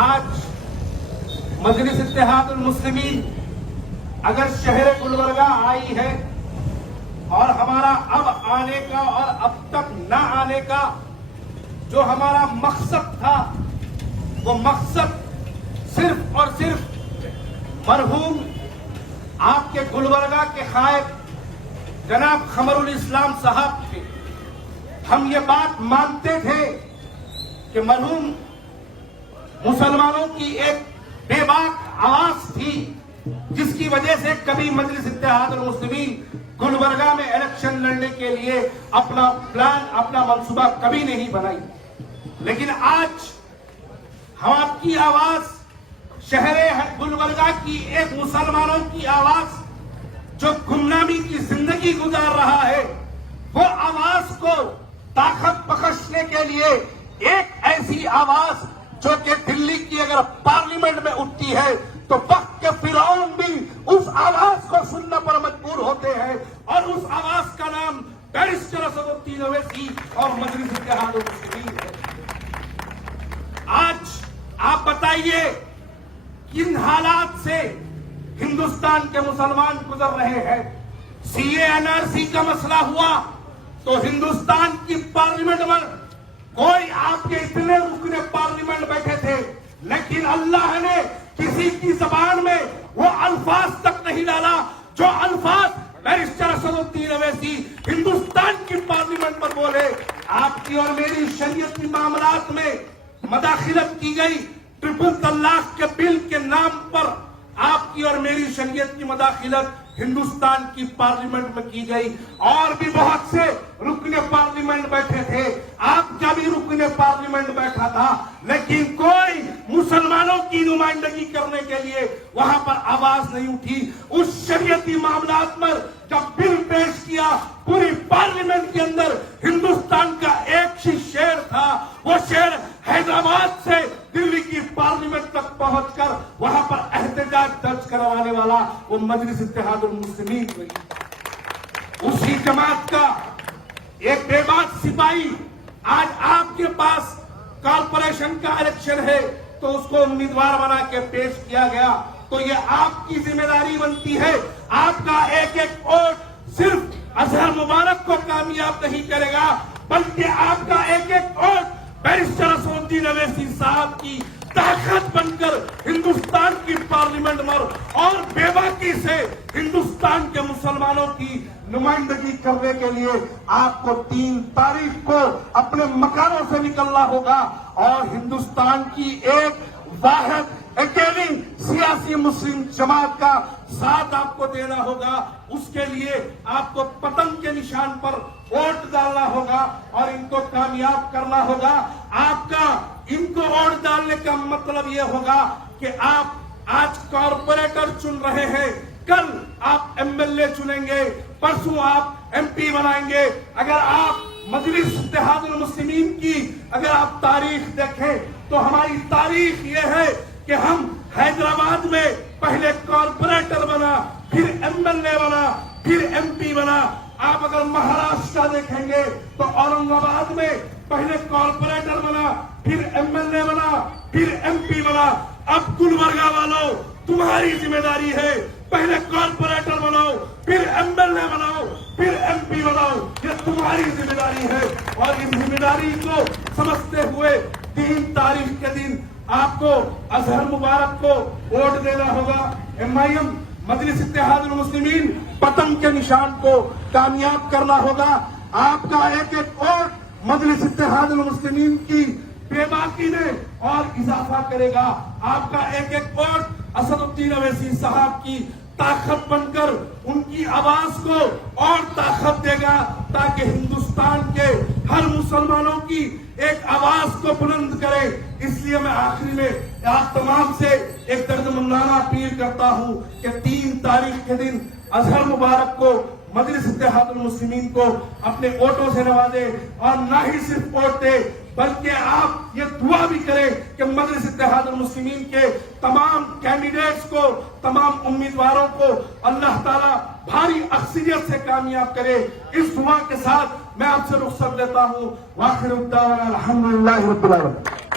آج مجلس اتحاد المسلمین اگر شہر گلبرگہ آئی ہے اور ہمارا اب آنے کا اور اب تک نہ آنے کا جو ہمارا مقصد تھا وہ مقصد صرف اور صرف مرحوم آپ کے گلبرگہ کے قائد جناب قمر الاسلام صاحب تھے. ہم یہ بات مانتے تھے کہ مرحوم مسلمانوں کی ایک بے باک آواز تھی جس کی وجہ سے کبھی مجلس اتحاد المسلمین گلبرگہ میں الیکشن لڑنے کے لیے اپنا پلان اپنا منصوبہ کبھی نہیں بنائی. لیکن آج ہم آپ کی آواز شہر گلبرگہ کی ایک مسلمانوں کی آواز جو گمنامی کی زندگی گزار رہا ہے وہ آواز کو طاقت بخشنے کے لیے ایک ایسی آواز جو کہ دلی کی اگر پارلیمنٹ میں اٹھتی ہے تو وقت کے فرعون بھی اس آواز کو سننے پر مجبور ہوتے ہیں اور اس آواز کا نام بیرسٹر اسد الدین اویسی اور مجلس اتحاد المسلمین ہے. آج آپ بتائیے کن حالات سے ہندوستان کے مسلمان گزر رہے ہیں. سی اے این آر سی کا مسئلہ ہوا تو ہندوستان کی پارلیمنٹ میں کوئی آپ کے اتنے رکن پارلیمنٹ بیٹھے تھے لیکن اللہ نے کسی کی زبان میں وہ الفاظ تک نہیں ڈالا جو الفاظ بیرسٹر اسد الدین اویسی ہندوستان کی پارلیمنٹ پر بولے. آپ کی اور میری شریعتی معاملات میں مداخلت کی گئی. ٹرپل طلاق کے بل کے نام پر آپ کی اور میری شریعت کی مداخلت ہندوستان کی پارلیمنٹ میں کی گئی. اور بھی بہت سے رکن پارلیمنٹ بیٹھے تھے, آپ کا بھی رکن پارلیمنٹ بیٹھا تھا, لیکن کوئی مسلمانوں کی نمائندگی کرنے کے لیے وہاں پر آواز نہیں اٹھی. اس شریعتی معاملات میں جب بل پیش کیا پوری پارلیمنٹ کے اندر ہندوستان کا ایک ہی شعر تھا, وہ شعر حیدرآباد سے دلی کی پارلیمنٹ تک پہنچ کر وہاں پر احتجاج درج کروانے والا وہ مجلس اتحاد المسلمین ہوئی. اسی جماعت کا ایک بے باک سپاہی آج آپ کے پاس کارپوریشن کا الیکشن ہے تو اس کو امیدوار بنا کے پیش کیا گیا تو یہ آپ کی ذمہ داری بنتی ہے. آپ کا ایک ایک ووٹ صرف اظہر مبارک کو کامیاب نہیں کرے گا بلکہ آپ کا ایک ایک ووٹ بیرسٹر اسد الدین اویسی صاحب کی طاقت بن کر ہندوستان کی پارلیمنٹ میں اور بے باکی سے ہندوستان کے مسلمانوں کی نمائندگی کرنے کے لیے آپ کو 3 تاریخ کو اپنے مکانوں سے نکلنا ہوگا اور ہندوستان کی ایک واحد اکیلی سیاسی مسلم جماعت کا ساتھ آپ کو دینا ہوگا. اس کے لیے آپ کو پتنگ کے نشان پر ووٹ ڈالنا ہوگا اور ان کو کامیاب کرنا ہوگا. آپ کا ان کو ووٹ ڈالنے کا مطلب یہ ہوگا کہ آپ آج کارپوریٹر چن رہے ہیں, کل آپ ایم ایل اے چنیں گے, پرسوں آپ ایم پی بنائیں گے. اگر آپ مجلس اتحاد المسلمین کی اگر آپ تاریخ دیکھیں تو ہماری تاریخ یہ ہے کہ ہم حیدرآباد میں پہلے کارپوریٹر بنا, پھر ایم ایل اے بنا, پھر ایم پی بنا. آپ اگر مہاراشٹر دیکھیں گے تو اورنگ آباد میں پہلے کارپوریٹر بنا, پھر ایم ایل اے بنا, پھر ایم پی بنا. اب گلبرگہ والوں تمہاری ذمہ داری ہے, پہلے کارپوریٹر بناؤ, پھر ایم ایل اے بناؤ, پھر ایم پی بناؤ. یہ تمہاری ذمہ داری ہے اور اس ذمہ داری کو سمجھتے ہوئے 3 تاریخ کے دن آپ کو اظہر مبارک کو ووٹ دینا ہوگا. ایم آئی ایم مجلس اتحاد المسلمین پتنگ کے نشان کو کامیاب کرنا ہوگا. آپ کا ایک ایک ووٹ مجلس اتحاد المسلمین کی بے باکی میں اور اضافہ کرے گا. آپ کا ایک ایک ووٹ اسد الدین اویسی صاحب کی طاقت بن کر ان کی آواز کو اور طاقت دے گا تاکہ ہندوستان کے ہر مسلمانوں کی ایک آواز کو بلند کرے. اس لیے میں آخری میں آپ تمام سے ایک دردمندانہ اپیل کرتا ہوں کہ 3 تاریخ کے دن اظہر مبارک کو مجلس اتحاد المسلمین کو اپنے ووٹوں سے نوازے اور نہ ہی صرف ووٹ دے بلکہ آپ یہ دعا بھی کریں کہ مجلس اتحاد المسلمین کے تمام کینڈیڈیٹس کو, تمام امیدواروں کو اللہ تعالیٰ بھاری اکثریت سے کامیاب کرے. اس دعا کے ساتھ میں آپ سے رخصت لیتا ہوں. وآخر الدعوانا الحمدللہ رب العالمین.